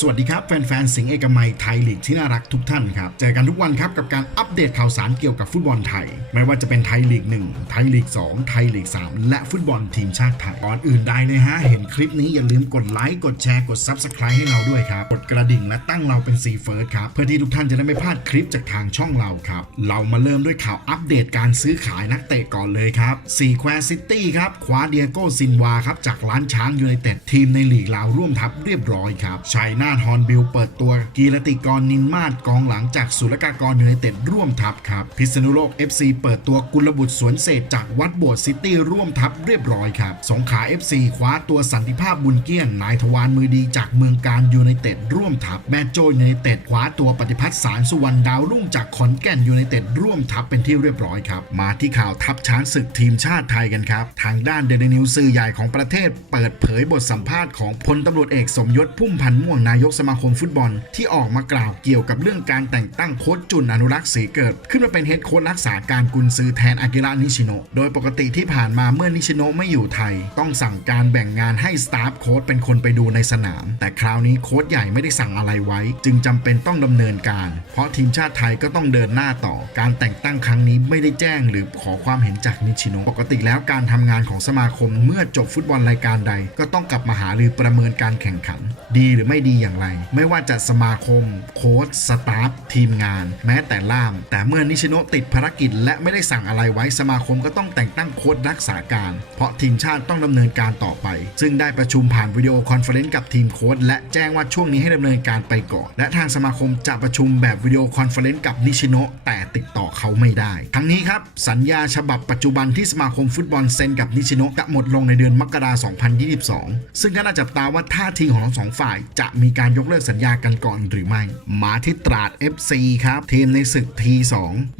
สวัสดีครับ แฟนๆสิงห์เอกมัยไทยลีกที่น่ารักทุกท่านครับ เจอกันทุกวันครับ กับการอัปเดตข่าวสารเกี่ยวกับฟุตบอลไทย ไม่ว่าจะเป็นไทยลีก 1 ไทยลีก 2 ไทยลีก 3 และฟุตบอลทีมชาติไทยก่อนอื่นใดนะฮะ เห็นคลิปนี้อย่าลืมกดไลค์กดแชร์กด Subscribe ให้เราด้วยครับ กดกระดิ่งและตั้งเราเป็นซีเฟิร์สครับเพื่อที่ทุกท่านจะได้ไม่พลาดคลิปจากทางช่องเราครับเรามาเริ่มด้วยข่าวอัปเดตการซื้อขายนักเตะก่อนเลยครับซีแควร์ซิตี้ครับคว้าเดียโก้ซินวาครับจากล้านช้างยูไนเต็ดทีมในลีกลาวร่วมทัพเรียบร้อยครับชัยนาทฮอนบิลเปิดตัวกีรติกรนินมาศกองหลังจากศุลกากรยูไนเต็ดร่วมทัพครับ พิษณุโลก FC เปิดตัวกุลบุตรสวนเศษจากวัดโบสถ์ซิตี้ร่วมทัพเรียบร้อยครับ สงขา FC คว้าตัวสันติภาพบุญเกี้ยนนายทวารมือดีจากเมืองการยูไนเต็ดร่วมทัพแม่โจ้ยูไนเต็ดคว้าตัวปฏิพัฒน์สารสุวรรณดาวรุ่งจากขอนแก่นยูไนเต็ดร่วมทัพเป็นที่เรียบร้อยครับ มาที่ข่าวทัพช้างศึกทีมชาติไทยกันครับ ทางด้านเดนนิวสื่อใหญ่ของประเทศ เปิดเผยบทสัมภาษณ์ของพลตำรวจเอกสมยศพุ่มพันธ์ม่วงนายยกสมาคมฟุตบอลที่ออกมากล่าวเกี่ยวกับเรื่องการแต่งตั้งโค้ชจุนอนุรักษ์ศรีเกิด ขึ้นมาเป็นเฮดโค้ชรักษาการกุนซือแทนอากิระนิชิโนะโดยปกติที่ผ่านมาเมื่อนิชิโนะไม่อยู่ไทย ต้องสั่งการแบ่งงานให้สตาฟโค้ชเป็นคนไปดูในสนาม แต่คราวนี้โค้ชใหญ่ไม่ได้สั่งอะไรไว้ จึงจำเป็นต้องดำเนินการ เพราะทีมชาติไทยก็ต้องเดินหน้าต่อ การแต่งตั้งครั้งนี้ไม่ได้แจ้งหรือขอความเห็นจากนิชิโนะปกติแล้วการทำงานของสมาคมเมื่อจบฟุตบอลรายการใด ก็ต้องกลับมาหาหรือประเมินการแข่งขัน ดีหรือไม่ดีอย่างไร ไม่ว่าจะสมาคม โค้ชสตาฟทีมงาน แม้แต่ล่าม แต่เมื่อนิชิโนติดภารกิจ และไม่ได้สั่งอะไรไว้สมาคมก็ต้องแต่งตั้งโค้ชรักษาการ เพราะทีมชาติต้องดำเนินการต่อไป ซึ่งได้ประชุมผ่านวิดีโอคอนเฟอเรนซ์กับทีมโค้ชและแจ้งว่าช่วงนี้ให้ดำเนินการไปก่อน และทางสมาคมจะประชุมแบบวิดีโอคอนเฟอเรนซ์กับนิชิโนแต่ติดต่อเขาไม่ได้ทั้งนี้ครับสัญญาฉบับปัจจุบันที่สมาคมฟุตบอลเซ็นกับนิชิโนจะหมดลงในเดือนมกราคม2022 ซึ่งก็น่าจับตาว่าท่าทีของทั้งสองฝ่ายจะมีการยกเลิกสัญญากันก่อนหรือไม่ มาที่ตราด FC ครับ ทีมในศึก T2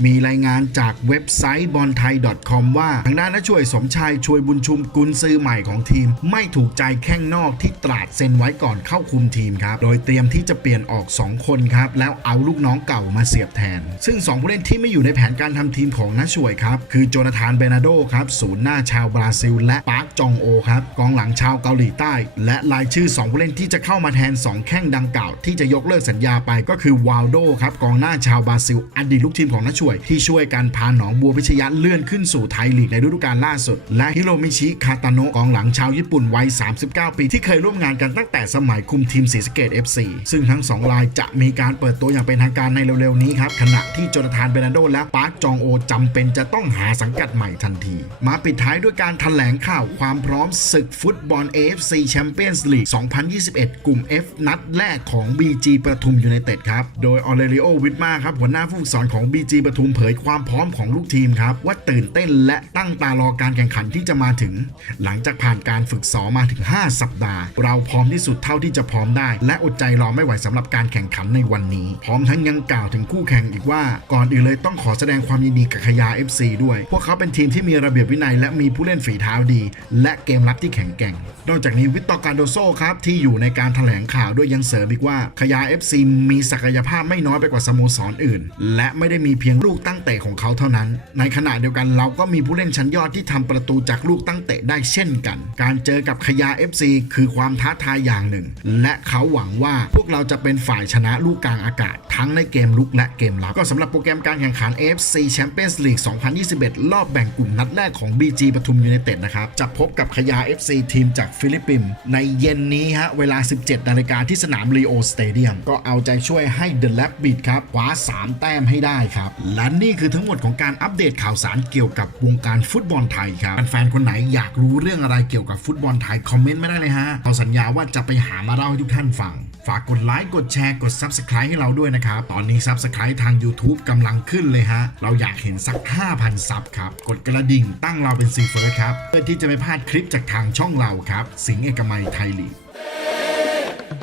มีรายงานจากเว็บไซต์บอลไทย .com ว่า ทางด้านนักช่วยสมชายช่วยบุญชุมกุลซื้อใหม่ของทีม ไม่ถูกใจแข้งนอกที่ตราดเซ็นไว้ก่อนเข้าคุมทีมครับ โดยเตรียมที่จะเปลี่ยนออก 2 คนครับ แล้วเอาลูกน้องเก่ามาเสียบแทน ซึ่ง 2 ผู้เล่นที่ไม่อยู่ในแผนการทำทีมของนักช่วยครับคือโจนาธานเบนาโดครับศูนย์หน้าชาวบราซิล และปาร์คจองโอครับกองหลังชาวเกาหลีใต้ และรายชื่อ 2 ผู้เล่นที่จะเข้ามาแทน 2แข้งดังกล่าวที่จะยกเลิกสัญญาไปก็คือวาลโดครับกองหน้าชาวบราซิล อดีตลูกทีมของนักช่วย ที่ช่วยกันพาหนองบัวพิชยะเลื่อนขึ้นสู่ไทยลีกในฤดูกาลล่าสุด และฮิโรมิชิคาตาโนะกองหลังชาวญี่ปุ่นวัย 39 ปี ที่เคยร่วมงานกันตั้งแต่สมัยคุมทีมศรีสะเกด FC ซึ่งทั้ง 2 รายจะมีการเปิดตัวอย่างเป็นทางการในเร็วๆนี้ครับขณะที่โจนาธานเบรนโดและปาร์คจองโอจำเป็นจะต้องหาสังกัดใหม่ทันที มาปิดท้ายด้วยการถแถลงข่าวความพร้อมศึกฟุตบอล AFC Champions League 2021 กลุ่ม F นัดแรกของ BG ประทุมยูไนเต็ดครับ โดยออเรลิโอวิทมาครับ หัวหน้าผู้ฝึกสอนของ BG ประทุมเผยความพร้อมของลูกทีมครับ ว่าตื่นเต้นและตั้งตารอการแข่งขันที่จะมาถึง หลังจากผ่านการฝึกซ้อมมาถึง 5 สัปดาห์ เราพร้อมที่สุดเท่าที่จะพร้อมได้ และอดใจรอไม่ไหวสำหรับการแข่งขันในวันนี้ พร้อมทั้งยังกล่าวถึงคู่แข่งอีกว่า ก่อนอื่นเลยต้องขอแสดงความยินดีกับขยา FC ด้วย พวกเขาเป็นทีมที่มีระเบียบวินัย และมีผู้เล่นฝีเท้าดี และเกมรับที่แข็งแกร่ง นอกจากนี้วิตตอการโดโซครับที่อยู่ในการถแถลงข่าวด้วยยังเสริมอีกว่าขยา FC มีศักยภาพไม่น้อยไปกว่าสโมสรออื่น และไม่ได้มีเพียงลูกตั้งเตะของเขาเท่านั้น ในขณะเดียวกันเราก็มีผู้เล่นชั้นยอดที่ทำประตูจากลูกตั้งเตะได้เช่นกัน การเจอกับขยา FC คือความท้าทายอย่างหนึ่ง และเขาหวังว่าพวกเราจะเป็นฝ่ายชนะลูกกลางอากาศ ทั้งในเกมลุกและเกมรับก็สำหรับโปรแกรมการแข่งขัน AFC Champions League 2021 รอบแบ่งกลุ่มนัดแรกของ BG ปทุมยูไนเต็ดนะครับจะพบกับขยา FC ทีมจากฟิลิปปินส์ในเย็นนี้ฮะเวลา 17นาฬิกาที่สนามลีโอสเตเดียมก็เอาใจช่วยให้ The Lab Beat ครับคว้า 3 แต้มให้ได้ครับ และนี่คือทั้งหมดของการอัปเดตข่าวสารเกี่ยวกับวงการฟุตบอลไทยครับแฟนคนไหนอยากรู้เรื่องอะไรเกี่ยวกับฟุตบอลไทยคอมเมนต์ไม่ได้เลยฮะเราสัญญาว่าจะไปหามาเล่าให้ทุกท่านฟังฝากกดไลค์ กดแชร์ กด Subscribe ให้เราด้วยนะครับ ตอนนี้ Subscribe ทาง YouTube กำลังขึ้นเลยฮะ เราอยากเห็นสัก 5,000 ซับครับ กดกระดิ่งตั้งเราเป็นซีเฟิร์สครับ เพื่อที่จะไม่พลาดคลิปจากทางช่องเราครับ สิงเอกมัยไทยลีก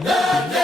Love.